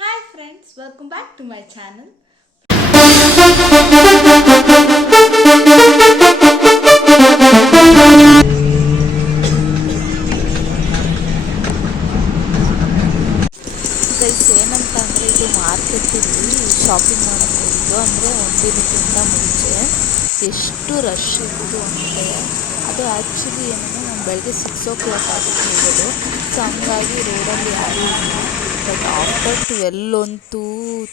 Hi friends, welcome back to my channel. Guys ಏನಂತ ಅಂದರೆ ಇದು ಮಾರ್ಕೆಟಲ್ಲಿ ಶಾಪಿಂಗ್ ಮಾಡೋಕ್ಕೆ ಹೋಗಿದ್ದು ಅಂದರೆ ಒಂದಿನಕ್ಕಿಂತ ಮುಂಚೆ ಎಷ್ಟು ರಶ್ ಇತ್ತು ಅಂದರೆ ಅದು ಆ್ಯಕ್ಚುಲಿ ಏನಂದರೆ ನಾನು ಬೆಳಗ್ಗೆ 6 o'clock ಆಗಿತ್ತು ಹೋಗೋದು. ಸೊ ಹಂಗಾಗಿ ರೋಡಲ್ಲಿ ಯಾರೂ ಇಲ್ಲ. ಬಟ್ ಆಫ್ಟರ್ 12 ಅಂತೂ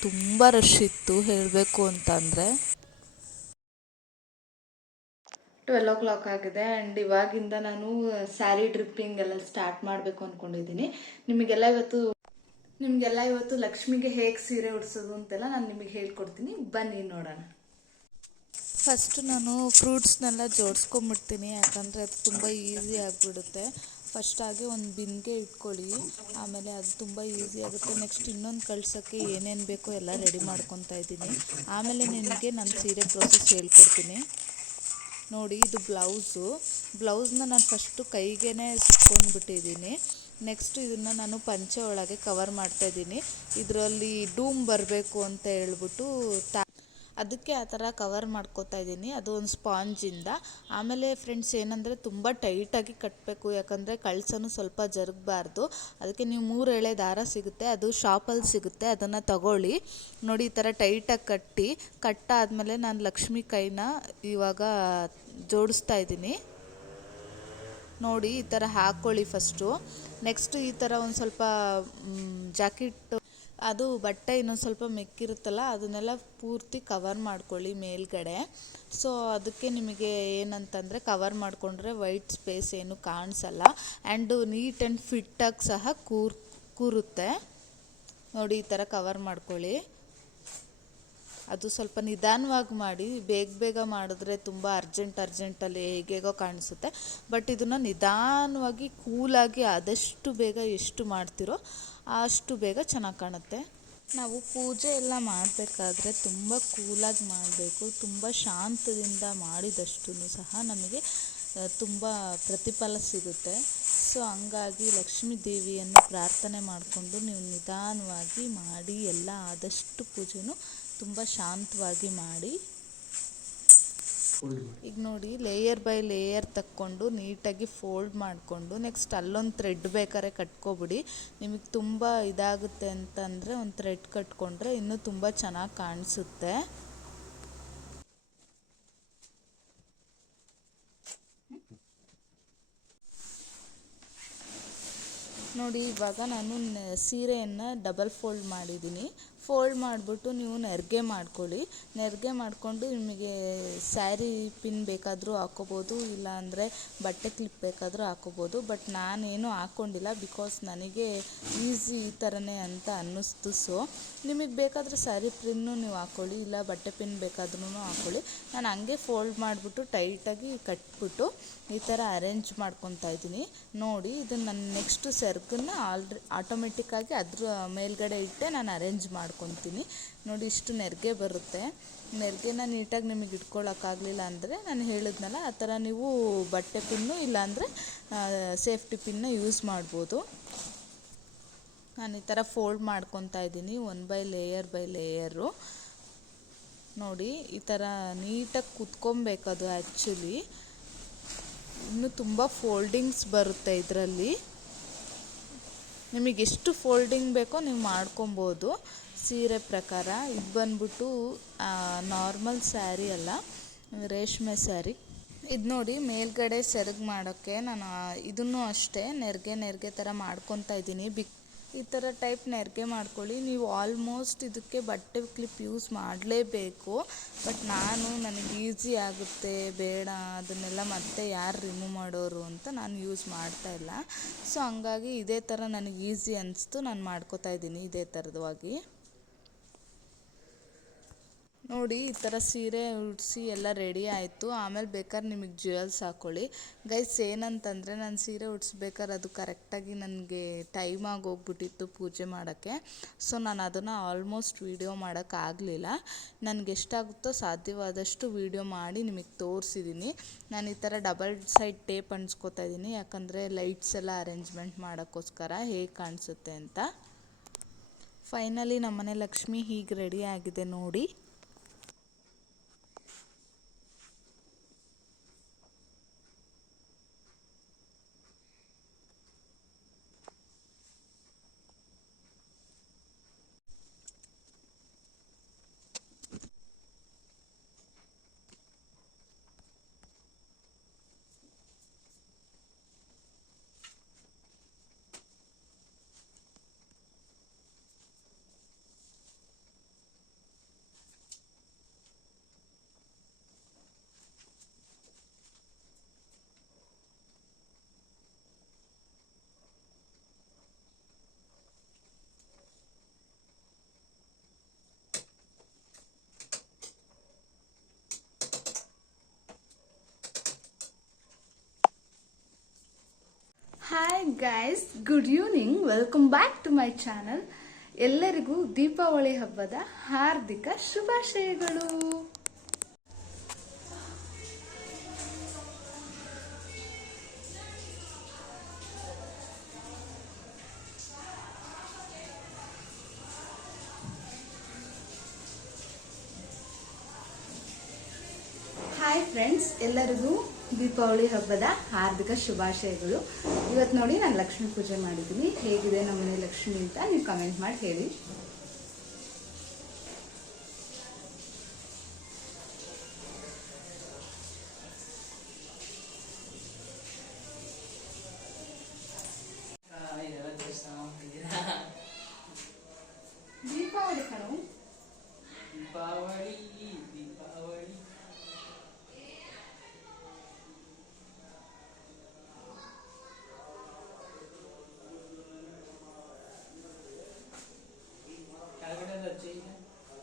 ತುಂಬ ರಶ್ ಇತ್ತು ಹೇಳಬೇಕು ಅಂತಂದರೆ. 12 o'clock ಆಗಿದೆ ಆ್ಯಂಡ್ ಇವಾಗಿಂದ ನಾನು ಸ್ಯಾರಿ ಡ್ರಿಪ್ಪಿಂಗ್ ಎಲ್ಲ ಸ್ಟಾರ್ಟ್ ಮಾಡಬೇಕು ಅಂದ್ಕೊಂಡಿದ್ದೀನಿ. ನಿಮಗೆಲ್ಲ ಇವತ್ತು ಲಕ್ಷ್ಮಿಗೆ ಹೇಗೆ ಸೀರೆ ಉಡಿಸೋದು ಅಂತೆಲ್ಲ ನಾನು ನಿಮಗೆ ಹೇಳ್ಕೊಡ್ತೀನಿ, ಬನ್ನಿ ನೋಡೋಣ. ಫಸ್ಟು ನಾನು ಫ್ರೂಟ್ಸ್ನೆಲ್ಲ ಜೋಡಿಸ್ಕೊಂಬಿಡ್ತೀನಿ, ಯಾಕಂದರೆ ಅದು ತುಂಬ ಈಸಿ ಆಗಿಬಿಡುತ್ತೆ. ಫಸ್ಟಾಗಿ ಒಂದು ಬಿನ್ಗೆ ಇಟ್ಕೊಳ್ಳಿ, ಆಮೇಲೆ ಅದು ತುಂಬ ಈಸಿ ಆಗುತ್ತೆ. ನೆಕ್ಸ್ಟ್ ಇನ್ನೊಂದು ಕಳ್ಸೋಕ್ಕೆ ಏನೇನು ಬೇಕೋ ಎಲ್ಲ ರೆಡಿ ಮಾಡ್ಕೊತಾ ಇದ್ದೀನಿ. ಆಮೇಲೆ ನಿನಗೆ ನಾನು ಸೀರೆ ಪ್ರೋಸೆಸ್ ಹೇಳ್ಕೊಡ್ತೀನಿ. ನೋಡಿ, ಇದು ಬ್ಲೌಸ್ನ ನಾನು ಫಸ್ಟು ಕೈಗೇ ಸುತ್ಕೊಂಡ್ಬಿಟ್ಟಿದ್ದೀನಿ. ನೆಕ್ಸ್ಟ್ ಇದನ್ನು ನಾನು ಪಂಚೆ ಒಳಗೆ ಕವರ್ ಮಾಡ್ತಾಯಿದ್ದೀನಿ. ಇದರಲ್ಲಿ ಡೂಮ್ ಬರಬೇಕು ಅಂತ ಹೇಳ್ಬಿಟ್ಟು ಅದಕ್ಕೆ ಆ ಥರ ಕವರ್ ಮಾಡ್ಕೋತಾ ಇದ್ದೀನಿ, ಅದು ಒಂದು ಸ್ಪಾಂಜಿಂದ. ಆಮೇಲೆ ಫ್ರೆಂಡ್ಸ್ ಏನಂದರೆ ತುಂಬ ಟೈಟಾಗಿ ಕಟ್ಟಬೇಕು, ಯಾಕಂದರೆ ಕಳ್ಸನೂ ಸ್ವಲ್ಪ ಜರುಗಬಾರ್ದು. ಅದಕ್ಕೆ ನೀವು 3 ಎಳೆ ದಾರ ಸಿಗುತ್ತೆ, ಅದು ಶಾಪಲ್ಲಿ ಸಿಗುತ್ತೆ, ಅದನ್ನು ತಗೊಳ್ಳಿ. ನೋಡಿ, ಈ ಥರ ಟೈಟಾಗಿ ಕಟ್ಟಾದಮೇಲೆ ನಾನು ಲಕ್ಷ್ಮಿ ಕೈನ ಇವಾಗ ಜೋಡಿಸ್ತಾ ಇದ್ದೀನಿ. ನೋಡಿ, ಈ ಥರ ಹಾಕ್ಕೊಳ್ಳಿ ಫಸ್ಟು. ನೆಕ್ಸ್ಟು ಈ ಥರ ಒಂದು ಸ್ವಲ್ಪ ಜಾಕೆಟ್, ಅದು ಬಟ್ಟೆ ಇನ್ನೊಂದು ಸ್ವಲ್ಪ ಮೆಕ್ಕಿರುತ್ತಲ್ಲ ಅದನ್ನೆಲ್ಲ ಪೂರ್ತಿ ಕವರ್ ಮಾಡ್ಕೊಳ್ಳಿ ಮೇಲ್ಗಡೆ. ಸೊ ಅದಕ್ಕೆ ನಿಮಗೆ ಏನಂತಂದರೆ ಕವರ್ ಮಾಡಿಕೊಂಡ್ರೆ ವೈಟ್ ಸ್ಪೇಸ್ ಏನು ಕಾಣಿಸಲ್ಲ ಆ್ಯಂಡ್ ನೀಟ್ ಆ್ಯಂಡ್ ಫಿಟ್ಟಾಗಿ ಸಹ ಕೂರುತ್ತೆ. ನೋಡಿ, ಈ ಥರ ಕವರ್ ಮಾಡ್ಕೊಳ್ಳಿ. ಅದು ಸ್ವಲ್ಪ ನಿಧಾನವಾಗಿ ಮಾಡಿ, ಬೇಗ ಮಾಡಿದ್ರೆ ತುಂಬ ಅರ್ಜೆಂಟಲ್ಲಿ ಹೇಗೇಗೋ ಕಾಣಿಸುತ್ತೆ. ಬಟ್ ಇದನ್ನು ನಿಧಾನವಾಗಿ ಕೂಲಾಗಿ ಆದಷ್ಟು ಬೇಗ ಎಷ್ಟು ಮಾಡ್ತಿರೋ ಅಷ್ಟು ಬೇಗ ಚೆನ್ನಾಗಿ ಕಾಣುತ್ತೆ. ನಾವು ಪೂಜೆ ಎಲ್ಲ ಮಾಡಬೇಕಾದ್ರೆ ತುಂಬ ಕೂಲಾಗಿ ಮಾಡಬೇಕು, ತುಂಬ ಶಾಂತದಿಂದ ಮಾಡಿದಷ್ಟು ಸಹ ನಮಗೆ ತುಂಬ ಪ್ರತಿಫಲ ಸಿಗುತ್ತೆ. ಸೊ ಹಂಗಾಗಿ ಲಕ್ಷ್ಮೀ ದೇವಿಯನ್ನು ಪ್ರಾರ್ಥನೆ ಮಾಡಿಕೊಂಡು ನೀವು ನಿಧಾನವಾಗಿ ಮಾಡಿ, ಎಲ್ಲ ಆದಷ್ಟು ಪೂಜೆನೂ ತುಂಬ ಶಾಂತವಾಗಿ ಮಾಡಿ. ಈಗ ನೋಡಿ, ಲೇಯರ್ ಬೈ ಲೇಯರ್ ತಕ್ಕೊಂಡು ನೀಟಾಗಿ ಫೋಲ್ಡ್ ಮಾಡಿಕೊಂಡು ನೆಕ್ಸ್ಟ್ ಅಲ್ಲೊಂದು ಥ್ರೆಡ್ ಬೇಕಾದ್ರೆ ಕಟ್ಕೊಬಿಡಿ. ನಿಮಗೆ ತುಂಬ ಇದಾಗುತ್ತೆ ಅಂತಂದರೆ ಒಂದು ಥ್ರೆಡ್ ಕಟ್ಕೊಂಡ್ರೆ ಇನ್ನೂ ತುಂಬ ಚೆನ್ನಾಗಿ ಕಾಣಿಸುತ್ತೆ. ನೋಡಿ, ಇವಾಗ ನಾನು ಸೀರೆಯನ್ನು ಡಬಲ್ ಫೋಲ್ಡ್ ಮಾಡಿದ್ದೀನಿ. ಫೋಲ್ಡ್ ಮಾಡಿಬಿಟ್ಟು ನೀವು ನೆರಿಗೆ ಮಾಡ್ಕೊಳ್ಳಿ. ನೆರಿಗೆ ಮಾಡಿಕೊಂಡು ನಿಮಗೆ ಸ್ಯಾರಿ ಪಿನ್ ಬೇಕಾದರೂ ಹಾಕ್ಕೋಬೋದು, ಇಲ್ಲಾಂದರೆ ಬಟ್ಟೆ ಕ್ಲಿಪ್ ಬೇಕಾದರೂ ಹಾಕ್ಕೋಬೋದು. ಬಟ್ ನಾನೇನು ಹಾಕ್ಕೊಂಡಿಲ್ಲ, ಬಿಕಾಸ್ ನನಗೆ ಈಸಿ ಈ ಥರನೇ ಅಂತ ಅನ್ನಿಸ್ತು. ಸೊ ನಿಮಗೆ ಬೇಕಾದರೆ ಸ್ಯಾರಿ ಪಿನ್ನು ನೀವು ಹಾಕ್ಕೊಳ್ಳಿ, ಇಲ್ಲ ಬಟ್ಟೆ ಪಿನ್ ಬೇಕಾದ್ರೂ ಹಾಕ್ಕೊಳ್ಳಿ. ನಾನು ಹಂಗೆ ಫೋಲ್ಡ್ ಮಾಡಿಬಿಟ್ಟು ಟೈಟಾಗಿ ಕಟ್ಬಿಟ್ಟು ಈ ಥರ ಅರೇಂಜ್ ಮಾಡ್ಕೊತಾ ಇದ್ದೀನಿ. ನೋಡಿ, ಇದನ್ನು ನಾನು ನೆಕ್ಸ್ಟು ಸೆರ್ಗನ್ನು ಆಟೋಮೆಟಿಕ್ಕಾಗಿ ಅದ್ರ ಮೇಲ್ಗಡೆ ಇಟ್ಟೆ ನಾನು ಅರೇಂಜ್ ಮಾಡ್ಕೊತೀನಿ. ನೋಡಿ, ಇಷ್ಟು ನೆರಿಗೆ ಬರುತ್ತೆ. ನೆರಿಗೆನ ನೀಟಾಗಿ ನಿಮಗೆ ಇಟ್ಕೊಳ್ಳೋಕ್ಕಾಗಲಿಲ್ಲ ಅಂದರೆ ನಾನು ಹೇಳಿದ್ನಲ್ಲ ಆ ಥರ ನೀವು ಬಟ್ಟೆ ಪಿನ್ನು ಇಲ್ಲಾಂದರೆ ಸೇಫ್ಟಿ ಪಿನ್ನ ಯೂಸ್ ಮಾಡ್ಬೋದು. ನಾನು ಈ ಥರ ಫೋಲ್ಡ್ ಮಾಡ್ಕೊತಾ ಇದ್ದೀನಿ, ಬೈ ಲೇಯರು. ನೋಡಿ, ಈ ಥರ ನೀಟಾಗಿ ಕುತ್ಕೊಬೇಕು. ಅದು ಆ್ಯಕ್ಚುಲಿ ಇನ್ನೂ ತುಂಬ ಫೋಲ್ಡಿಂಗ್ಸ್ ಬರುತ್ತೆ ಇದರಲ್ಲಿ. ನಿಮಗೆ ಎಷ್ಟು ಫೋಲ್ಡಿಂಗ್ ಬೇಕೋ ನೀವು ಮಾಡ್ಕೊಬೋದು ಸೀರೆ ಪ್ರಕಾರ. ಇದು ಬಂದ್ಬಿಟ್ಟು ನಾರ್ಮಲ್ ಸ್ಯಾರಿ ಅಲ್ಲ, ರೇಷ್ಮೆ ಸ್ಯಾರಿ. ಇದು ನೋಡಿ, ಮೇಲ್ಗಡೆ ಸೆರಗು ಮಾಡೋಕ್ಕೆ ನಾನು ಇದನ್ನು ಅಷ್ಟೇ ನೆರಿಗೆ ಥರ ಮಾಡ್ಕೊತಾ ಇದ್ದೀನಿ. ಈ ಥರ ಟೈಪ್ ನೆರಿಗೆ ಮಾಡ್ಕೊಳ್ಳಿ. ನೀವು ಆಲ್ಮೋಸ್ಟ್ ಇದಕ್ಕೆ ಬಟ್ಟೆ ಕ್ಲಿಪ್ ಯೂಸ್ ಮಾಡಲೇಬೇಕು. ಬಟ್ ನನಗೆ ಈಸಿ ಆಗುತ್ತೆ, ಬೇಡ ಅದನ್ನೆಲ್ಲ ಮತ್ತೆ ಯಾರು ರಿಮೂವ್ ಮಾಡೋರು ಅಂತ ನಾನು ಯೂಸ್ ಮಾಡ್ತಾಯಿಲ್ಲ. ಸೊ ಹಂಗಾಗಿ ಇದೇ ಥರ ನನಗೆ ಈಸಿ ಅನಿಸ್ತು, ನಾನು ಮಾಡ್ಕೋತಾ ಇದ್ದೀನಿ ಇದೇ ಥರದವಾಗಿ. ನೋಡಿ, ಈ ಥರ ಸೀರೆ ಉಡಿಸಿ ಎಲ್ಲ ರೆಡಿ ಆಯಿತು. ಆಮೇಲೆ ಬೇಕಾದ್ರೆ ನಿಮಗೆ ಜ್ಯುವೆಲ್ಸ್ ಹಾಕ್ಕೊಳ್ಳಿ. ಗೈಸ್ ಏನಂತಂದರೆ ನಾನು ಸೀರೆ ಉಡಿಸ್ಬೇಕಾದ್ರೆ ಅದು ಕರೆಕ್ಟಾಗಿ ನನಗೆ ಟೈಮ್ ಆಗೋಗ್ಬಿಟ್ಟಿತ್ತು ಪೂಜೆ ಮಾಡೋಕ್ಕೆ. ಸೊ ನಾನು ಅದನ್ನು ಆಲ್ಮೋಸ್ಟ್ ವೀಡಿಯೋ ಮಾಡೋಕ್ಕಾಗಲಿಲ್ಲ. ನನಗೆ ಎಷ್ಟಾಗುತ್ತೋ ಸಾಧ್ಯವಾದಷ್ಟು ವೀಡಿಯೋ ಮಾಡಿ ನಿಮಗೆ ತೋರಿಸಿದ್ದೀನಿ. ನಾನು ಈ ಥರ ಡಬಲ್ ಸೈಡ್ ಟೇಪ್ ಅಂಟಿಸ್ಕೊತಾ ಇದ್ದೀನಿ, ಯಾಕಂದರೆ ಲೈಟ್ಸ್ ಎಲ್ಲ ಅರೇಂಜ್ಮೆಂಟ್ ಮಾಡೋಕ್ಕೋಸ್ಕರ ಹೇಗೆ ಕಾಣಿಸುತ್ತೆ ಅಂತ. ಫೈನಲಿ ನಮ್ಮನೆ ಲಕ್ಷ್ಮಿ ಹೀಗೆ ರೆಡಿ ಆಗಿದೆ ನೋಡಿ. Hi guys, good evening. Welcome back to my channel. ಎಲ್ಲರಿಗೂ ದೀಪಾವಳಿ ಹಬ್ಬದ ಹಾರ್ದಿಕ ಶುಭಾಶಯಗಳು. ಹಾಯ್ ಫ್ರೆಂಡ್ಸ್, ಎಲ್ಲರಿಗೂ ದೀಪಾವಳಿ ಹಬ್ಬದ ಹಾರ್ದಿಕ ಶುಭಾಶಯಗಳು. ಇವತ್ತು ನೋಡಿ ನಾನು ಲಕ್ಷ್ಮೀ ಪೂಜೆ ಮಾಡಿದ್ದೀನಿ. ಹೇಗಿದೆ ನಮ್ಮನೆ ಲಕ್ಷ್ಮಿ ಅಂತ ನೀವು ಕಮೆಂಟ್ ಮಾಡಿ ಹೇಳಿ. ದೀಪಾವಳಿ ಕಣೋ, ದೀಪಾವಳಿ ದೀಪಾವಳಿ.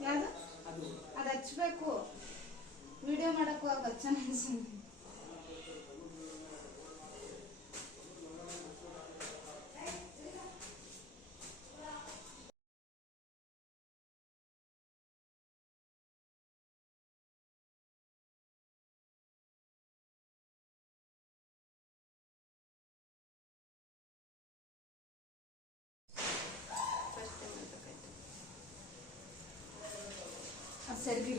ಯಾವ್ದು ಅದು ಅದು ಹಚ್ಬೇಕು. ವಿಡಿಯೋ ಮಾಡಕ್ಕೂ ಆಗ ಹಚ್ಚನ. ಸರಿ,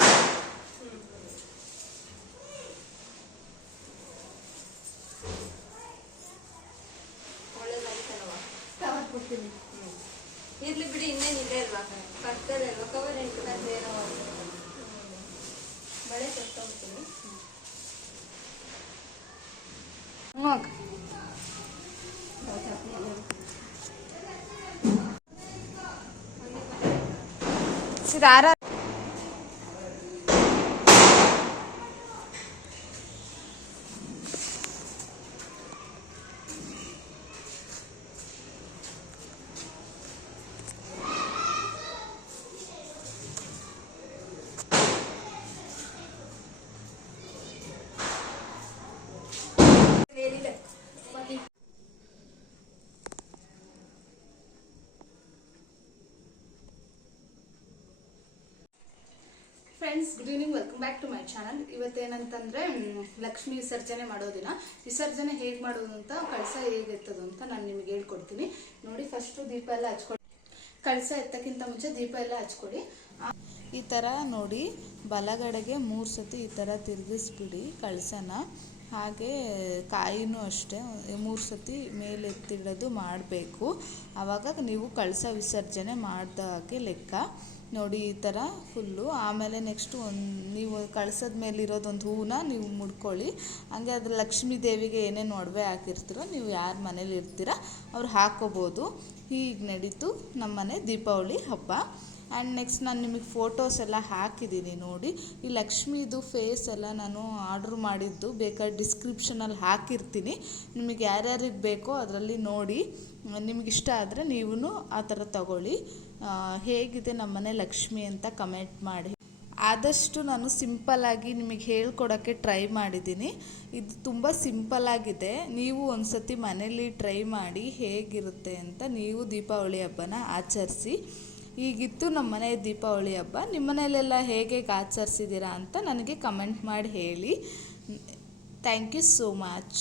ಕವರ್ ಕೊಡ್ತೀನಿ. ಇರ್ಲಿ ಬಿಡಿ, ಇನ್ನೇನು ಇದೆ ಅಲ್ವಾ, ಕರ್ತದೆ ಅಲ್ವಾ, ಕವರ್ ಎಂಟು ಏನೋ ಬಳೆ ಕೊಡ್ತೀನಿ. ಸಿರಾರ ಹೇಳಿದೆ. Friends, good evening. Welcome back to my channel. ಇವತ್ತೇನಂತಂದ್ರೆ ಲಕ್ಷ್ಮಿ ವಿಸರ್ಜನೆ ಮಾಡೋ ದಿನ. ವಿಸರ್ಜನೆ ಹೇಗೆ ಮಾಡೋದು ಅಂತ, ಕಳಸ ಹೇಗೆ ಎತ್ತೋದು ಅಂತ ನಾನು ನಿಮಗೆ ಹೇಳ್ಕೊಡ್ತೀನಿ ನೋಡಿ. ಫಸ್ಟು ದೀಪ ಎಲ್ಲ ಹಚ್ಕೊಡಿ. ಕಳಸ ಎತ್ತಕ್ಕಿಂತ ಮುಂಚೆ ದೀಪ ಎಲ್ಲ ಹಚ್ಕೊಡಿ. ಈ ಥರ ನೋಡಿ, ಬಲಗಡೆಗೆ 3 ಸತಿ ಈ ಥರ ತಿರುಗಿಸ್ಬಿಡಿ ಕಳಸನ. ಹಾಗೆ ಕಾಯಿನೂ ಅಷ್ಟೇ 3 ಸತಿ ಮೇಲೆತ್ತಿಡೋದು ಮಾಡಬೇಕು. ಆವಾಗ ನೀವು ಕಳಸ ವಿಸರ್ಜನೆ ಮಾಡಿದಾಗೆ ಲೆಕ್ಕ ನೋಡಿ. ಈ ಥರ ಫುಲ್ಲು. ಆಮೇಲೆ ನೆಕ್ಸ್ಟು ನೀವು ಕಳಸದ ಮೇಲಿರೋದೊಂದು ಹೂವನ್ನ ನೀವು ಮುಡ್ಕೊಳ್ಳಿ. ಹಂಗೆ ಅದ್ರ ಲಕ್ಷ್ಮೀ ದೇವಿಗೆ ಏನೇನು ಒಡವೆ ಹಾಕಿರ್ತೀರೋ, ನೀವು ಯಾರು ಮನೇಲಿ ಇರ್ತೀರ ಅವ್ರು ಹಾಕ್ಕೋಬೋದು. ಹೀಗೆ ನಡೀತು ನಮ್ಮನೆ ದೀಪಾವಳಿ ಹಬ್ಬ. ಆ್ಯಂಡ್ ನೆಕ್ಸ್ಟ್ ನಾನು ನಿಮಗೆ ಫೋಟೋಸ್ ಎಲ್ಲ ಹಾಕಿದ್ದೀನಿ ನೋಡಿ. ಈ ಲಕ್ಷ್ಮೀದು ಫೇಸ್ ಎಲ್ಲ ನಾನು ಆರ್ಡ್ರ್ ಮಾಡಿದ್ದು, ಬೇಕಾದ್ರೆ ಡಿಸ್ಕ್ರಿಪ್ಷನಲ್ಲಿ ಹಾಕಿರ್ತೀನಿ. ನಿಮಗೆ ಯಾರ್ಯಾರಿಗೆ ಬೇಕೋ ಅದರಲ್ಲಿ ನೋಡಿ, ನಿಮಗಿಷ್ಟ ಆದರೆ ನೀವು ಆ ಥರ ತಗೊಳ್ಳಿ. ಹೇಗಿದೆ ನಮ್ಮನೆ ಲಕ್ಷ್ಮಿ ಅಂತ ಕಮೆಂಟ್ ಮಾಡಿ. ಆದಷ್ಟು ನಾನು ಸಿಂಪಲ್ಲಾಗಿ ನಿಮಗೆ ಹೇಳ್ಕೊಡೋಕ್ಕೆ ಟ್ರೈ ಮಾಡಿದ್ದೀನಿ. ಇದು ತುಂಬ ಸಿಂಪಲ್ಲಾಗಿದೆ. ನೀವು ಒಂದು ಸತಿ ಮನೇಲಿ ಟ್ರೈ ಮಾಡಿ ಹೇಗಿರುತ್ತೆ ಅಂತ. ನೀವು ದೀಪಾವಳಿ ಹಬ್ಬನ ಆಚರಿಸಿ. ಹೀಗಿತ್ತು ನಮ್ಮನೆ ದೀಪಾವಳಿ ಹಬ್ಬ. ನಿಮ್ಮ ಮನೆಯಲ್ಲೆಲ್ಲ ಹೇಗೆ ಆಚರಿಸಿದ್ದೀರಾ ಅಂತ ನನಗೆ ಕಮೆಂಟ್ ಮಾಡಿ ಹೇಳಿ. Thank you so much.